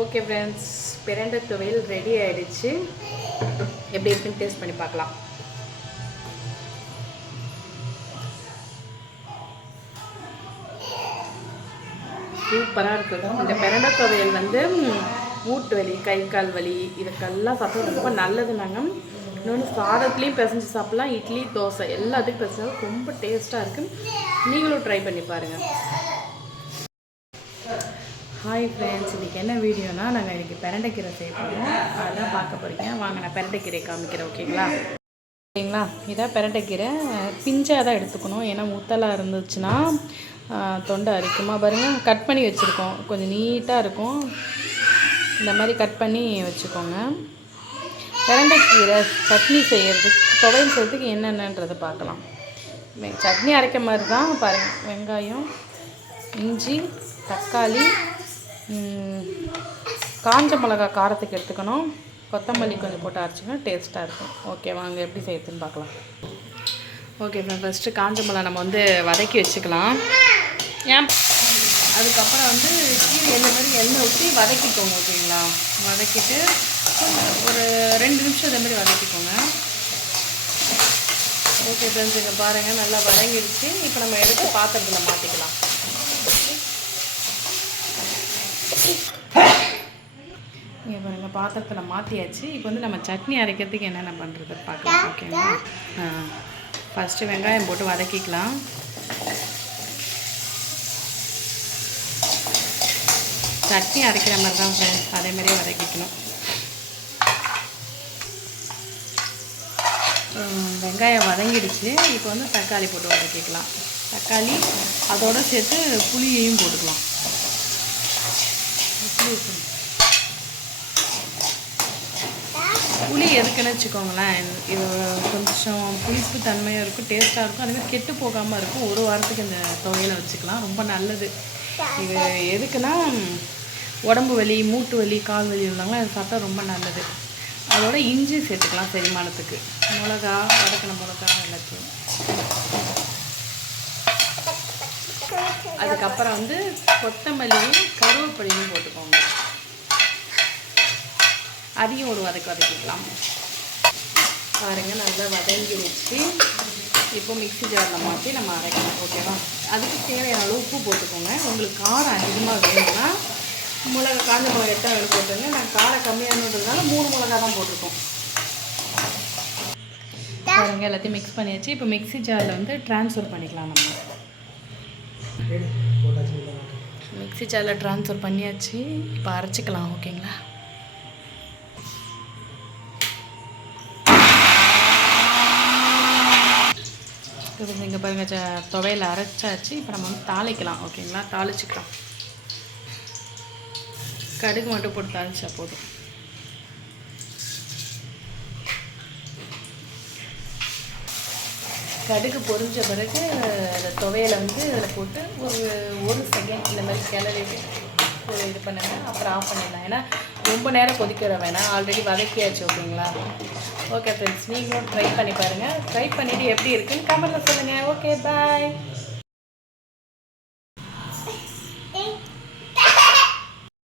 Okay friends, பிரண்டை துவையல் ready ஆகிடுச்சு. எப்படி இருக்குன்னு டேஸ்ட் பண்ணி பார்க்கலாம். சூப்பராக இருக்குது. இந்த பிரண்டை துவையல் வந்து மூட்டு வலி, கை கால் வலி இதுக்கெல்லாம் சாப்பிட்றது ரொம்ப நல்லது. நாங்கள் இன்னொன்று சாதத்துலேயும் பிசைஞ்சு சாப்பிட்லாம், இட்லி தோசை எல்லாத்துக்கும் பிசைஞ்சாலும் ரொம்ப டேஸ்ட்டாக இருக்குது. நீங்களும் ட்ரை பண்ணி பாருங்கள். ஹாய் ஃப்ரெண்ட்ஸ், இன்றைக்கி என்ன வீடியோனா நாங்கள் இன்றைக்கி பிரண்டைக்கீரை செய்ய போகிறோம். அதான் பார்க்க போகிறீங்க. வாங்க, நான் பிரண்டைக்கீரை காமிக்கிறேன். ஓகேங்களா? இதான் பிரண்டைக்கீரை. பிஞ்சாக தான் எடுத்துக்கணும், ஏன்னா முத்தலாக இருந்துச்சுன்னா தொண்டை அரிக்குமா. பாருங்கள், கட் பண்ணி வச்சுருக்கோம். கொஞ்சம் நீட்டாக இருக்கும். இந்த மாதிரி கட் பண்ணி வச்சுக்கோங்க. பிரண்டைக்கீரை சட்னி செய்கிறதுக்கு, துவையல் செய்கிறதுக்கு என்னென்னன்றதை பார்க்கலாம். சட்னி அரைக்க மாதிரி தான் பாருங்கள். வெங்காயம், இஞ்சி, தக்காளி, காஞ்ச மிளகா காரத்துக்கு எடுத்துக்கணும். கொத்தமல்லி கொஞ்சம் போட்டு அரைச்சிக்கணும், டேஸ்ட்டாக இருக்கும். ஓகே, வாங்க எப்படி செய்யுதுன்னு பார்க்கலாம். ஓகே, ஃபஸ்ட்டு காஞ்ச மிளகா நம்ம வந்து வதக்கி வச்சுக்கலாம். அதுக்கப்புறம் வந்து கீரை எண்ணெய் ஊற்றி வதக்கிக்கோங்க. ஓகேங்களா? வதக்கிட்டு ஒரு 2 நிமிஷம் இதே மாதிரி வதக்கிக்கோங்க. ஓகே ஃப்ரெண்ட்ஸ், இங்கே பாருங்கள், நல்லா வதங்கிடுச்சு. இப்போ நம்ம எடுத்து பாத்திரத்தில் மாற்றிக்கலாம். இங்கே பாருங்கள், பாத்திரத்தில் மாற்றியாச்சு. இப்போ வந்து நம்ம சட்னி அரைக்கிறதுக்கு என்னென்ன பண்ணுறது பார்க்கலாம். ஓகேங்களா? ஃபஸ்ட்டு வெங்காயம் போட்டு வதக்கிக்கலாம். சட்னி அரைக்கிற மாதிரி தான் ஃப்ரெண்ட்ஸ், அதேமாதிரியே வதக்கிக்கணும். வெங்காயம் வதங்கிடுச்சு. இப்போ வந்து தக்காளி போட்டு வதக்கிக்கலாம். தக்காளி அதோடு சேர்த்து புளியையும் போட்டுக்கலாம். புளி எதுக்குன்னு வச்சுக்கோங்களேன், இது கொஞ்சம் புளிப்பு தன்மையாக இருக்கும், டேஸ்ட்டாக இருக்கும். அதுமாதிரி கெட்டு போகாமல் இருக்கும். 1 வாரத்துக்கு இந்த துவையலை வச்சுக்கலாம். ரொம்ப நல்லது. இது எதுக்குன்னா, உடம்பு வலி, மூட்டு வலி, கால் வலி இருந்தாங்களா அது சாப்பிட்டா ரொம்ப நல்லது. அதோட இஞ்சி சேர்த்துக்கலாம் செரிமானத்துக்கு. மிளகா, வதக்கின மிளகா எல்லாத்தையும். அதுக்கப்புறம் வந்து கொத்தமல்லியும் கருவேப்பிலையும் போட்டுக்கோங்க. அதையும் ஒரு வதக்கிக்கலாம். பாருங்கள், நல்லா வதங்கிடுச்சு. இப்போ மிக்ஸி ஜாரில் மாற்றி நம்ம அரைக்கலாம். ஓகேவா? அதுக்கு தேவையான அளவு உப்பு போட்டுக்கோங்க. உங்களுக்கு காரம் அதிகமாக வேணும்னா மிளகா, காஞ்ச மிளகா எட்டாக வேணும் போட்டுருங்க. நான் காரம் கம்மியானதுனால 3 மிளகா தான் போட்டிருக்கோம். பாருங்கள், எல்லாத்தையும் மிக்ஸ் பண்ணியாச்சு. இப்போ மிக்ஸி ஜாரில் வந்து ட்ரான்ஸ்ஃபர் பண்ணிக்கலாம். நம்ம மிக்ஸி ஜாரில் ட்ரான்ஸ்ஃபர் பண்ணியாச்சு. இப்போ அரைச்சிக்கலாம். ஓகேங்களா? இங்கே பாருங்கள், துவையில் அரைச்சாச்சு. இப்போ நம்ம வந்து தாளிக்கலாம். ஓகேங்களா? தாளிச்சிக்கலாம். கடுகு மட்டும் போட்டு தாளிச்சா போதும். கடுகு பொரிஞ்ச பிறகு அந்த துவையலை வந்து அதில் போட்டு ஒரு செகண்ட் இந்த மாதிரி கிளறிட்டு இது பண்ணுங்க. அப்புறம் ஆஃப் பண்ணிடலாம். ஏன்னா ரொம்ப நேரம் கொதிக்கிற வேணாம், ஆல்ரெடி வதக்கியாச்சு. ஓகேங்களா? ஓகே ஃப்ரெண்ட்ஸ், நீங்களும் ட்ரை பண்ணி பாருங்கள். ட்ரை பண்ணிவிட்டு எப்படி இருக்குன்னு கமெண்ட்டில் சொல்லுங்கள். ஓகே, பாய்.